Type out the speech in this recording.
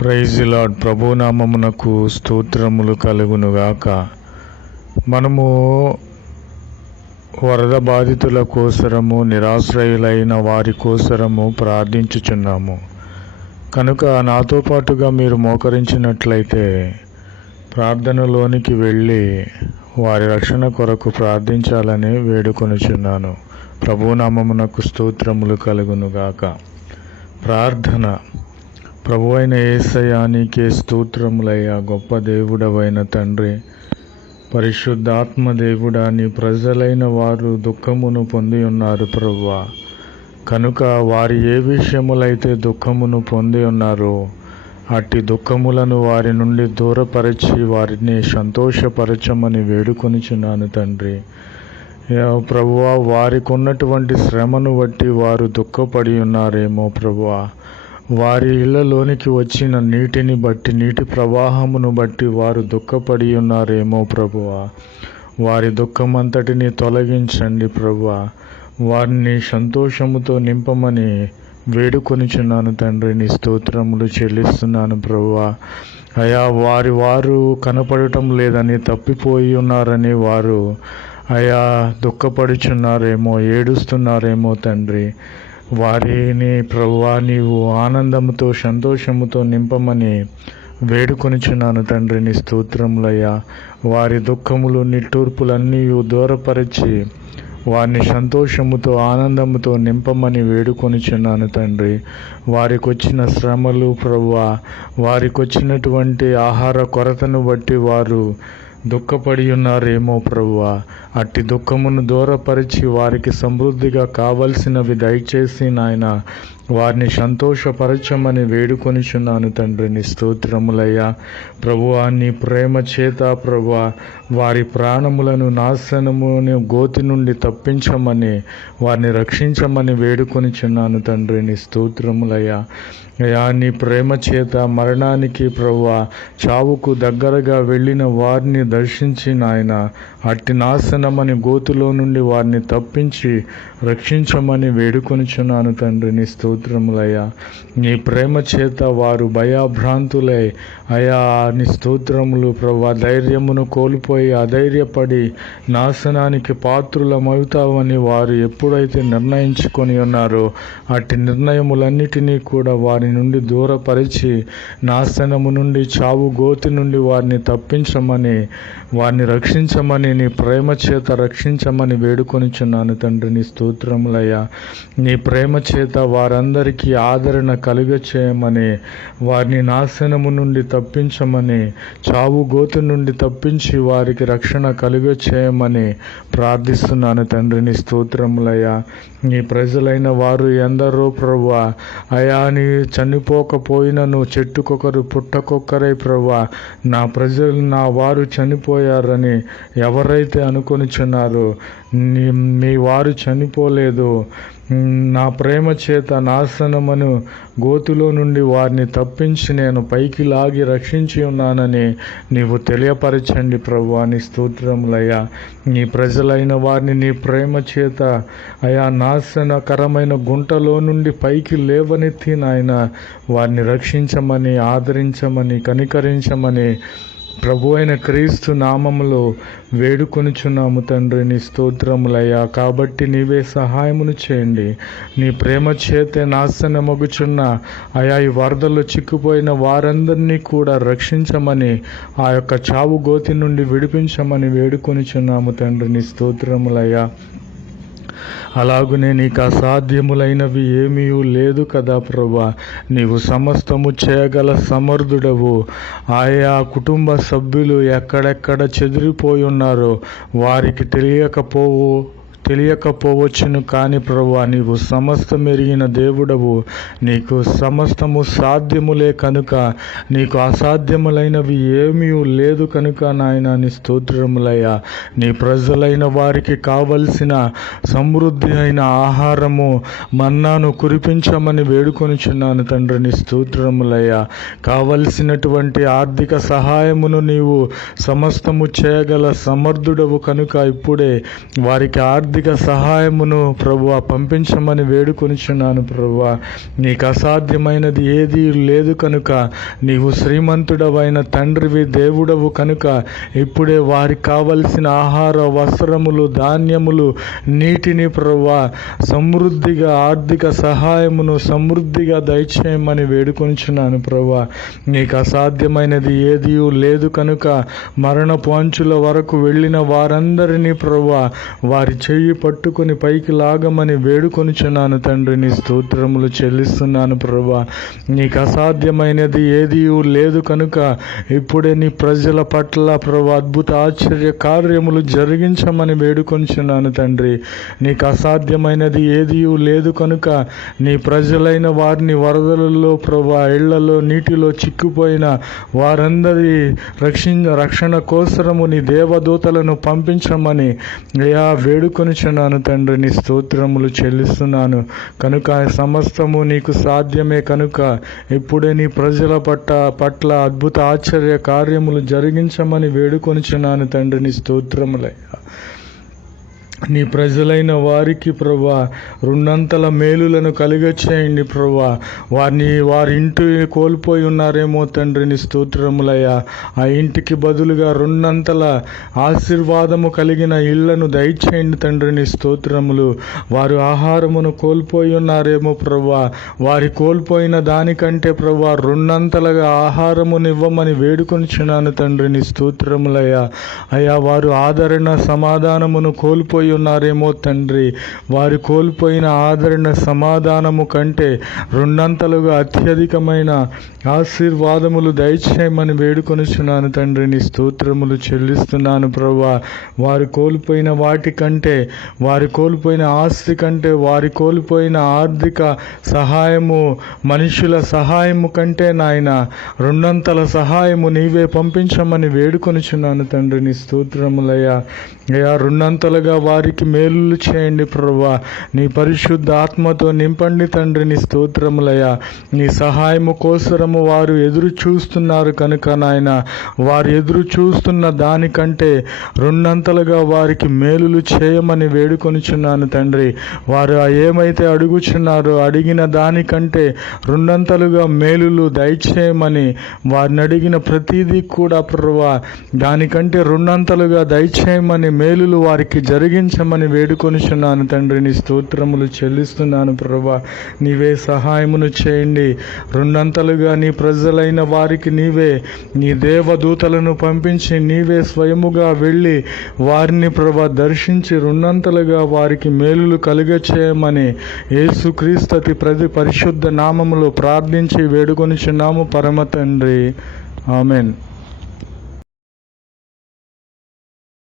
Praise the lord. ప్రభునామమునకు స్తోత్రములు కలుగునుగాక. మనము వరద బాధితుల కోసరము, నిరాశ్రయులైన వారి కోసరము ప్రార్థించుచున్నాము. కనుక నాతో పాటుగా మీరు మోకరించినట్లయితే ప్రార్థనలోనికి వెళ్ళి వారి రక్షణ కొరకు ప్రార్థించాలని వేడుకొనుచున్నాను. ప్రభునామమునకు స్తోత్రములు కలుగునుగాక. ప్రార్థన. ప్రభువైన యేసయ్యా, నీకే స్తోత్రములయ్యా. గొప్ప దేవుడవైన తండ్రి, పరిశుద్ధాత్మ దేవుడా, నీ ప్రజలైన వారు దుఃఖమును పొంది ఉన్నారు ప్రభువా. కనుక వారి ఏ విషయములైతే దుఃఖమును పొంది ఉన్నారో అట్టి దుఃఖములను వారి నుండి దూరపరచి వారిని సంతోషపరచమని వేడుకొనిచున్నాను తండ్రి. ప్రభువా, వారికి ఉన్నటువంటి శ్రమను బట్టి వారు దుఃఖపడి ఉన్నారేమో ప్రభువా. వారి ఇళ్లలోనికి వచ్చిన నీటిని బట్టి, నీటి ప్రవాహమును బట్టి వారు దుఃఖపడి ఉన్నారేమో ప్రభువా. వారి దుఃఖమంతటిని తొలగించండి ప్రభువా. వారిని సంతోషముతో నింపమని వేడుకొనిచున్నాను తండ్రి. నీ స్తోత్రములు చెల్లిస్తున్నాను ప్రభువా. అయా, వారు కనపడటం లేదని, తప్పిపోయి ఉన్నారని వారు అయా దుఃఖపడుచున్నారేమో, ఏడుస్తున్నారేమో తండ్రి. వారిని ప్రభువా నీవు ఆనందముతో, సంతోషముతో నింపమని వేడుకొనిచున్నాను తండ్రి. నీ స్తోత్రములయ్యా. వారి దుఃఖములు, నిట్టూర్పులన్నీ దూరపరిచి వారిని సంతోషముతో, ఆనందముతో నింపమని వేడుకొనిచున్నాను తండ్రి. వారికి వచ్చిన శ్రమలు ప్రభువా, వారికి వచ్చినటువంటి ఆహార కొరతను బట్టి వారు దుఃఖపడి ఉన్నారేమో ప్రభువా. అట్టి దుఃఖమును దూరపరిచి వారికి సమృద్ధిగా కావలసినవి దయచేసి నాయన వారిని సంతోషపరచమని వేడుకొనిచున్నాను తండ్రి. నీ స్తోత్రములయ్యా. ప్రభువా, నీ ప్రేమ చేత ప్రభువా వారి ప్రాణములను నాశనముని గోతి నుండి తప్పించమని, వారిని రక్షించమని వేడుకొనిచున్నాను తండ్రి. నీ స్తోత్రములయ్యా. అయా, నీ ప్రేమ చేత మరణానికి ప్రభువా, చావుకు దగ్గరగా వెళ్ళిన వారిని దర్శించి నాయన అట్టి నాశనమని గోతులో నుండి వారిని తప్పించి రక్షించమని వేడుకొనిచున్నాను తండ్రి. నీ స్తోత్రములయ్యా. నీ ప్రేమ చేత వారు భయాభ్రాంతులై అయా నీ స్తోత్రములు ప్రభువా, ధైర్యమును కోల్పోయి అధైర్యపడి నాశనానికి పాత్రులమవుతామని వారు ఎప్పుడైతే నిర్ణయించుకొని ఉన్నారో అట్టి నిర్ణయములన్నిటినీ కూడా వారి నుండి దూరపరిచి నాశనము నుండి, చావు గోతి నుండి వారిని తప్పించమని, వారిని రక్షించమని, నీ ప్రేమ చేత రక్షించమని వేడుకొనిచున్నాను తండ్రి. నీ స్తోత్రములయ్యా. నీ ప్రేమ చేత వారందరికీ ఆదరణ కలుగచేయమని, వారిని నాశనము నుండి తప్పించమని, చావు గోతి నుండి తప్పించి వారికి రక్షణ కలుగచేయమని ప్రార్థిస్తున్నాను తండ్రి. నీ స్తోత్రములయ్యా. నీ ప్రజలైన వారు ఎందరో ప్రభువా అయా, నీ చనిపోకపోయినను చెట్టుకొకరు పుట్టకొక్కరై ప్రభువా, నా ప్రజలు, నా వారు చనిపోయారని ఎవరైతే అనుకొనిచున్నారో మీ వారు చనిపోలేదు. నా ప్రేమ చేత నాశనమును గోతులో నుండి వారిని తప్పించి నేను పైకి లాగి రక్షించి ఉన్నానని నీవు తెలియపరచండి ప్రభువా. నీ స్తోత్రములయ్యా. నీ ప్రజలైన వారిని నీ ప్రేమ చేత అయా నాశనకరమైన గుంటలో నుండి పైకి లేవనెత్తి నాయన వారిని రక్షించమని, ఆదరించమని, కనికరించమని ప్రభు అయిన క్రీస్తు నామములో వేడుకొనిచున్నాము తండ్రి. నీ స్తోత్రములయ్యా. కాబట్టి నీవే సహాయమును చేయండి. నీ ప్రేమ చేతే నాశనమగుచున్న అయా ఈ వరదల్లో చిక్కుపోయిన వారందరినీ కూడా రక్షించమని, ఆ యొక్క చావు గోతి నుండి విడిపించమని వేడుకొనిచున్నాము తండ్రి. నీ స్తోత్రములయ్యా. అలాగునే నీకు అసాధ్యములైనవి ఏమీ లేదు కదా ప్రభా. నీవు సమస్తము చేయగల సమర్థుడవు. ఆయా కుటుంబ సభ్యులు ఎక్కడెక్కడ చెదిరిపోయి ఉన్నారో వారికి తెలియకపోవచ్చును, కానీ ప్రభువా నీవు సమస్తం ఎరిగిన దేవుడవు. నీకు సమస్తము సాధ్యములే కనుక నీకు అసాధ్యములైనవి ఏమీ లేదు కనుక నాయన నీ స్తోత్రములయ్యా. నీ ప్రజలైన వారికి కావలసిన సమృద్ధి అయిన ఆహారము, మన్నాను కురిపించమని వేడుకొనిచున్నాను తండ్రి. నీ స్తోత్రములయ్యా. కావలసినటువంటి ఆర్థిక సహాయమును నీవు సమస్తము చేయగల సమర్థుడవు కనుక ఇప్పుడే వారికి ఆర్థిక ఆర్థిక సహాయమును ప్రభువా పంపించమని వేడుకొనిచున్నాను ప్రభువా. నీకు అసాధ్యమైనది ఏదీ లేదు కనుక, నీవు శ్రీమంతుడవైన తండ్రివి, దేవుడవు కనుక ఇప్పుడే వారికి కావలసిన ఆహార, వస్త్రములు, ధాన్యములు, నీటిని ప్రభువా సమృద్ధిగా ఆర్థిక సహాయమును సమృద్ధిగా దయచేయమని వేడుకొనిచున్నాను ప్రభువా. నీకు అసాధ్యమైనది ఏదీ లేదు కనుక మరణపు అంచుల వరకు వెళ్ళిన వారందరినీ ప్రభువా వారి చెయ్యి పట్టుకొని పైకి లాగమని వేడుకొనిచున్నాను తండ్రి. నీ స్తోత్రములు చెల్లిస్తున్నాను ప్రభువా. నీకు అసాధ్యమైనది ఏదీ లేదు కనుక ఇప్పుడే నీ ప్రజల పట్ల ప్రభువా అద్భుత ఆశ్చర్య కార్యములు జరిగించమని వేడుకొనిచున్నాను తండ్రి. నీకు అసాధ్యమైనది ఏదీ లేదు కనుక నీ ప్రజలైన వారిని వరదలలో ప్రభువా, ఇళ్లలో నీటిలో చిక్కుపోయిన వారందరి రక్షణ కోసరము నీ దేవదూతలను పంపించమని అయా వేడుకొనిచున్నాను తండ్రి. నీ స్తోత్రములు చెల్లిస్తున్నాను కనుక సమస్తము నీకు సాధ్యమే కనుక ఇప్పుడే నీ ప్రజల పట్ల అద్భుత ఆశ్చర్య కార్యములు జరిగించమని వేడుకొనిచున్నాను తండ్రి. నీ స్తోత్రములయ్యా. నీ ప్రజలైన వారికి ప్రభువా రెండంతల మేలులను కలుగచేయండి ప్రభువా. వారి ఇంటి కోల్పోయి ఉన్నారేమో తండ్రి. నీ స్తోత్రములయ్యా. ఆ ఇంటికి బదులుగా రెండంతల ఆశీర్వాదము కలిగిన ఇళ్లను దయచేయండి తండ్రి. నీ స్తోత్రములు. వారు ఆహారమును కోల్పోయి ఉన్నారేమో ప్రభువా, వారి కోల్పోయిన దానికంటే ప్రభువా రెండంతలుగా ఆహారమునివ్వమని వేడుకొనిచున్నాను తండ్రి. నీ స్తోత్రములయ్యా. అయ్యా, వారు ఆదరణ సమాధానమును కోల్పోయి ఉన్నారేమో తండ్రి. వారు కోల్పోయిన ఆదరణ సమాధానము కంటే రెండంతలుగా అత్యధికమైన ఆశీర్వాదములు దయచేయమని వేడుకొనిచున్నాను తండ్రి. నీ స్తోత్రములు చెల్లిస్తున్నాను ప్రభువా. వారు కోల్పోయిన వాటి కంటే, వారి కోల్పోయిన ఆస్తి కంటే, వారి కోల్పోయిన ఆర్థిక సహాయము, మనుషుల సహాయము కంటే నాయన రెండంతల సహాయము నీవే పంపించమని వేడుకొనిచున్నాను తండ్రి. నీ స్తోత్రములయ్యా. అయ్యా, రెండంతలుగా వారికి మేలులు చేయండి ప్రభువా. నీ పరిశుద్ధ ఆత్మతో నింపండి తండ్రి. నీ స్తోత్రములయ్యా. నీ సహాయము కోసరము వారు ఎదురు చూస్తున్నారు కనుక నాయన వారు ఎదురు చూస్తున్న దానికంటే రెండంతలుగా వారికి మేలులు చేయమని వేడుకొనిచున్నాను తండ్రి. వారు ఏమైతే అడుగుచున్నారో అడిగిన దానికంటే రెండంతలుగా మేలులు దయచేయమని, వారిని అడిగిన ప్రతిదీ కూడా ప్రభువా దానికంటే రెండంతలుగా దయచేయమని, మేలులు వారికి జరిగించమని వేడుకొనిచున్నాను తండ్రి. నీ స్తోత్రములు చెల్లిస్తున్నాను ప్రభువా. నీవే సహాయమును చేయండి. రెండంతలుగా నీ ప్రజలైన వారికి నీవే నీ దేవదూతలను పంపించి నీవే స్వయముగా వెళ్ళి వారిని ప్రభువా దర్శించి రెండంతలుగా వారికి మేలులు కలుగచేయమని యేసుక్రీస్తు అతి పరిశుద్ధ నామములో ప్రార్థించి వేడుకొనిచున్నాము పరమ తండ్రి. ఆమెన్.